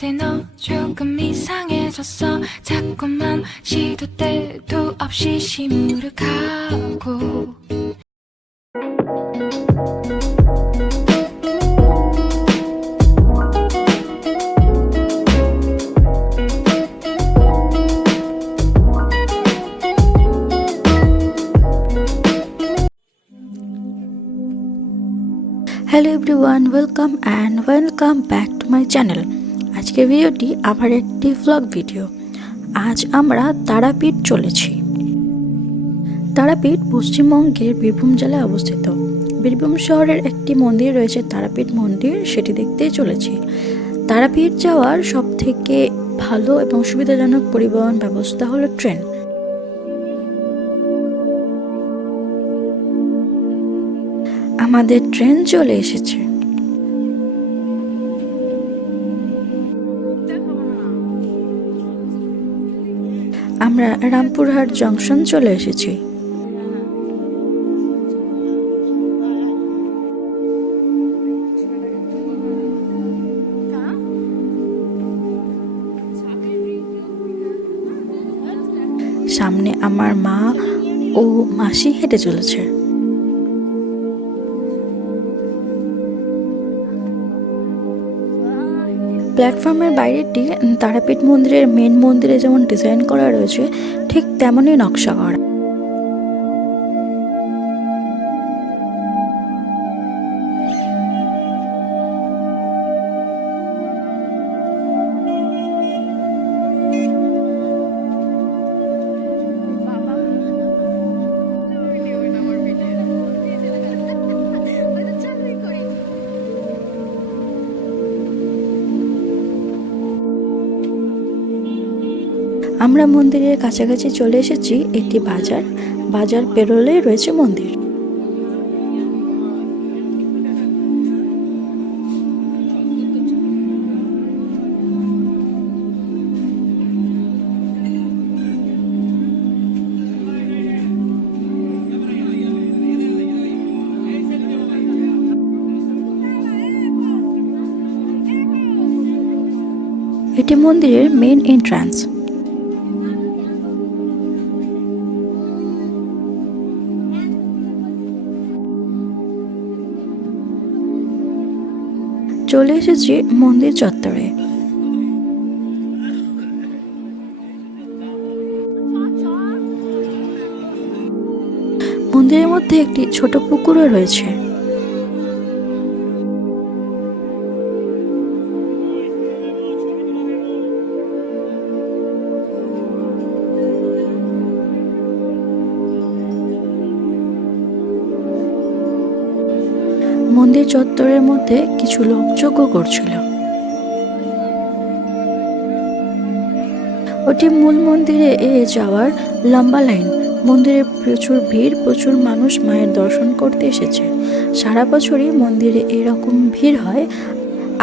이제 너 조금 이상해졌어. 자꾸만 시도 때도 없이 시무룩하고. Hello everyone, welcome back to my channel. আজকের ভিডিওটি আবার একটি ভ্লগ ভিডিও। আজ আমরা তারাপীঠ চলেছি। তারাপীঠ পশ্চিমবঙ্গের বীরভূম জেলায় অবস্থিত। বীরভূম শহরের একটি মন্দির রয়েছে তারাপীঠ মন্দির, সেটি দেখতেই চলেছি। তারাপীঠ যাওয়ার সবথেকে ভালো এবং সুবিধাজনক পরিবহন ব্যবস্থা হলো ট্রেন। আমাদের ট্রেন চলে এসেছে। আমরা রামপুরহাট জংশন চলে এসেছি। সামনে আমার মা ও মাসি হেঁটে চলেছে। প্ল্যাটফর্মের বাইরেটি তারাপীঠ মন্দিরের মেন মন্দিরে যেমন ডিজাইন করা রয়েছে, ঠিক তেমনই নকশা করা। আমরা মন্দিরের কাছাকাছি চলে এসেছি। একটি বাজার পেরোলেই রয়েছে মন্দির। এটি মন্দিরের মেন এন্ট্রান্স। চলে এসেছি মন্দির চত্বরে। মন্দিরের মধ্যে একটি ছোট পুকুরও রয়েছে। মন্দির চত্বরের মধ্যে কিছু লোক যজ্ঞ করছিল। ওটি মূল মন্দিরে যাওয়ার লম্বা লাইন। মন্দিরে প্রচুর ভিড়, প্রচুর মানুষ মায়ের দর্শন করতে এসেছে। সারা বছরই মন্দিরে এরকম ভিড় হয়।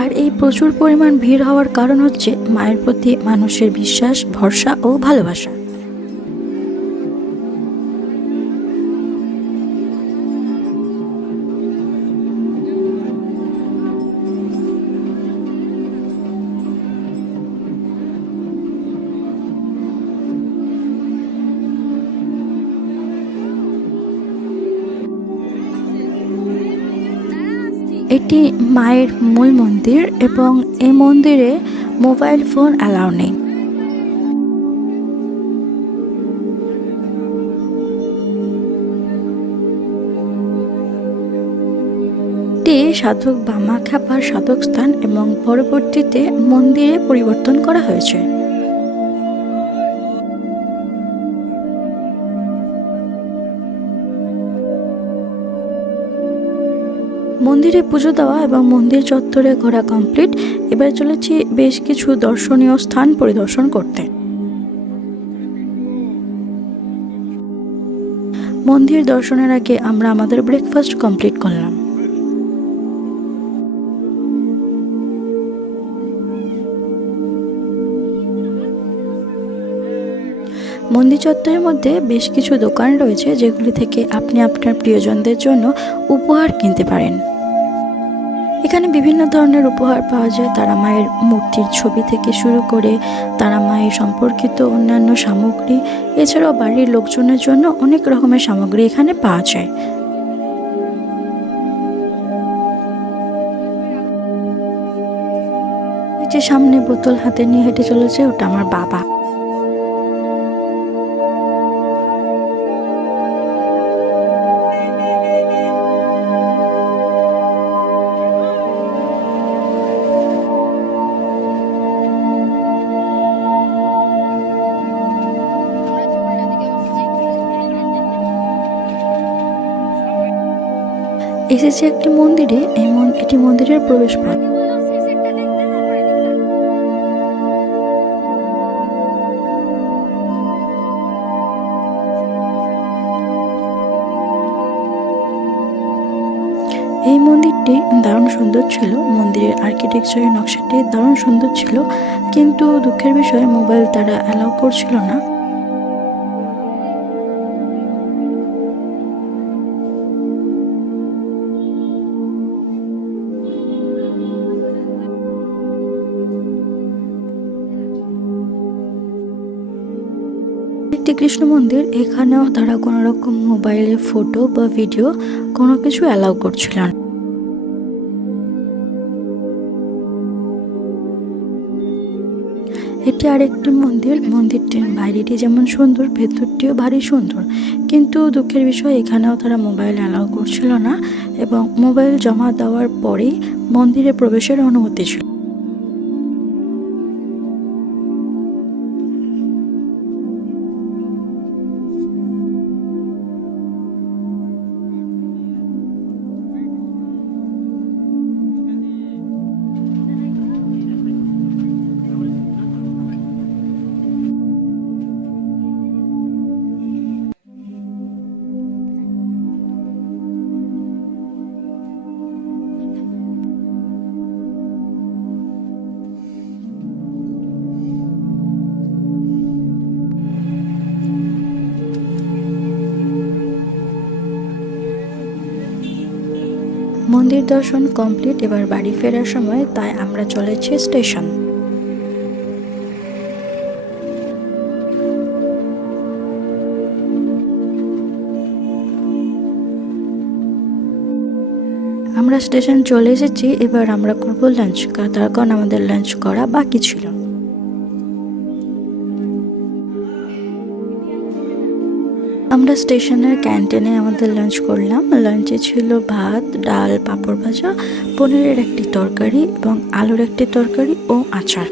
আর এই প্রচুর পরিমাণ ভিড় হওয়ার কারণ হচ্ছে মায়ের প্রতি মানুষের বিশ্বাস, ভরসা ও ভালোবাসা। এটি মায়ের মূল মন্দির এবং এই মন্দিরে মোবাইল ফোন অ্যালাউ নেই। এটি সাধক বামাখ্যাপার সাধক স্থান এবং পরবর্তীতে মন্দিরে পরিবর্তন করা হয়েছে। মন্দিরে পুজো দেওয়া এবং মন্দির চত্বরে ঘোরা কমপ্লিট। এবার চলেছি বেশ কিছু দর্শনীয় স্থান পরিদর্শন করতে। মন্দির দর্শনের আগে আমরা আমাদের ব্রেকফাস্ট কমপ্লিট করলাম। মন্দির চত্বরের মধ্যে বেশ কিছু দোকান রয়েছে, যেগুলি থেকে আপনি আপনার প্রিয়জনদের জন্য উপহার কিনতে পারেন। এখানে বিভিন্ন ধরনের উপহার পাওয়া যায়, তারা মায়ের মূর্তির ছবি থেকে শুরু করে তারা মায়ের সম্পর্কিত অন্যান্য সামগ্রী, এছাড়াও বাড়ির লোকজনের জন্য অনেক রকমের সামগ্রী এখানে পাওয়া যায়। যে সামনে বোতল হাতে নিয়ে হেঁটে চলেছে ওটা আমার বাবা। এসেছে একটি মন্দিরে, এটি মন্দিরের প্রবেশপথ। এই মন্দিরটি দারুণ সুন্দর ছিল, মন্দিরের আর্কিটেকচারের নকশাটি দারুণ সুন্দর ছিল, কিন্তু দুঃখের বিষয় মোবাইল তারা অ্যালাউ করছিল না। একটি কৃষ্ণ মন্দির, এখানেও তারা কোনো রকম মোবাইলে ফটো বা ভিডিও কোনো কিছু অ্যালাউ করছিল না। এটি আরেকটি মন্দির, মন্দিরটির বাইরেটি যেমন সুন্দর ভেতরটিও ভারী সুন্দর, কিন্তু দুঃখের বিষয় এখানেও তারা মোবাইল অ্যালাউ করছিল না এবং মোবাইল জমা দেওয়ার পরেই মন্দিরে প্রবেশের অনুমতি ছিল। মন্দির দর্শন কমপ্লিট, এবার বাড়ি ফেরার সময়, তাই আমরা চলেছি স্টেশন। আমরা স্টেশন চলে এসেছি, এবার আমরা করব লাঞ্চ, তার কারণ আমাদের লাঞ্চ করা বাকি ছিল। আমরা স্টেশনের ক্যান্টিনে আমাদের লাঞ্চ করলাম। লাঞ্চে ছিল ভাত, ডাল, পাঁপড় ভাজা, পনিরের একটি তরকারি এবং আলুর একটি তরকারি ও আচার।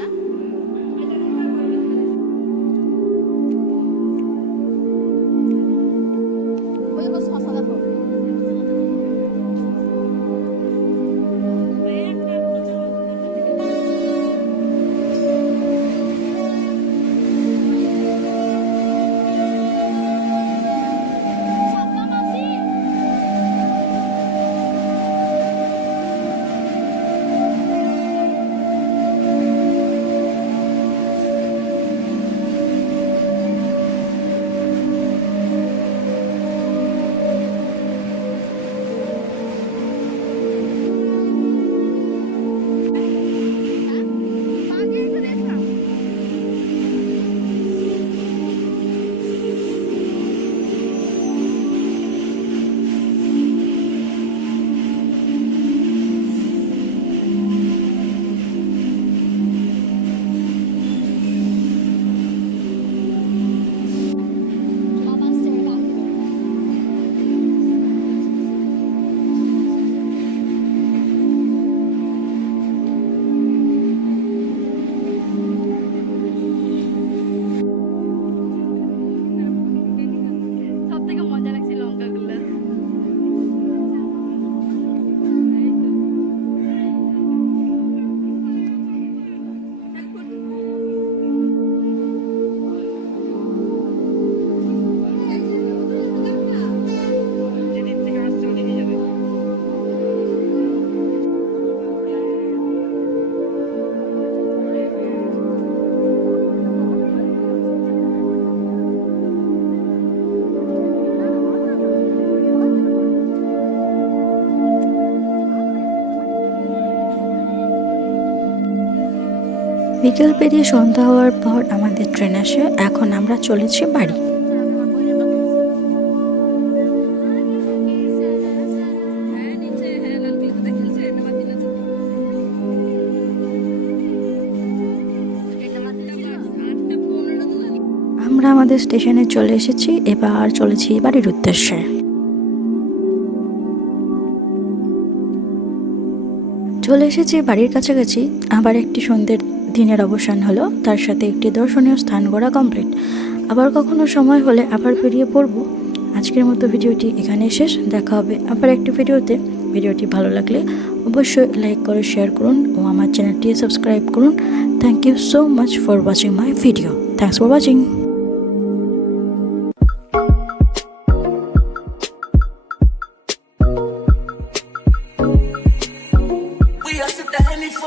বিকেল পেরিয়ে সন্ধ্যা হওয়ার পর আমাদের ট্রেন আসে। এখন আমরা চলেছি বাড়ি। আমরা আমাদের স্টেশনে চলে এসেছি, এবার চলেছি বাড়ির উদ্দেশ্যে। চলে এসেছি বাড়ির কাছাকাছি। আবার একটি সন্ধ্যের দিনের অবসান হলো, তার সাথে একটি দর্শনীয় স্থান ঘোরা কমপ্লিট। আবার কখনো সময় হলে আবার বেরিয়ে পড়ব। আজকের মতো ভিডিওটি এখানেই শেষ। দেখা হবে আবার একটি ভিডিওতে। ভিডিওটি ভালো লাগলে অবশ্যই লাইক করে শেয়ার করুন ও আমার চ্যানেলটি সাবস্ক্রাইব করুন। Thank you so much for watching my video. Thanks for watching.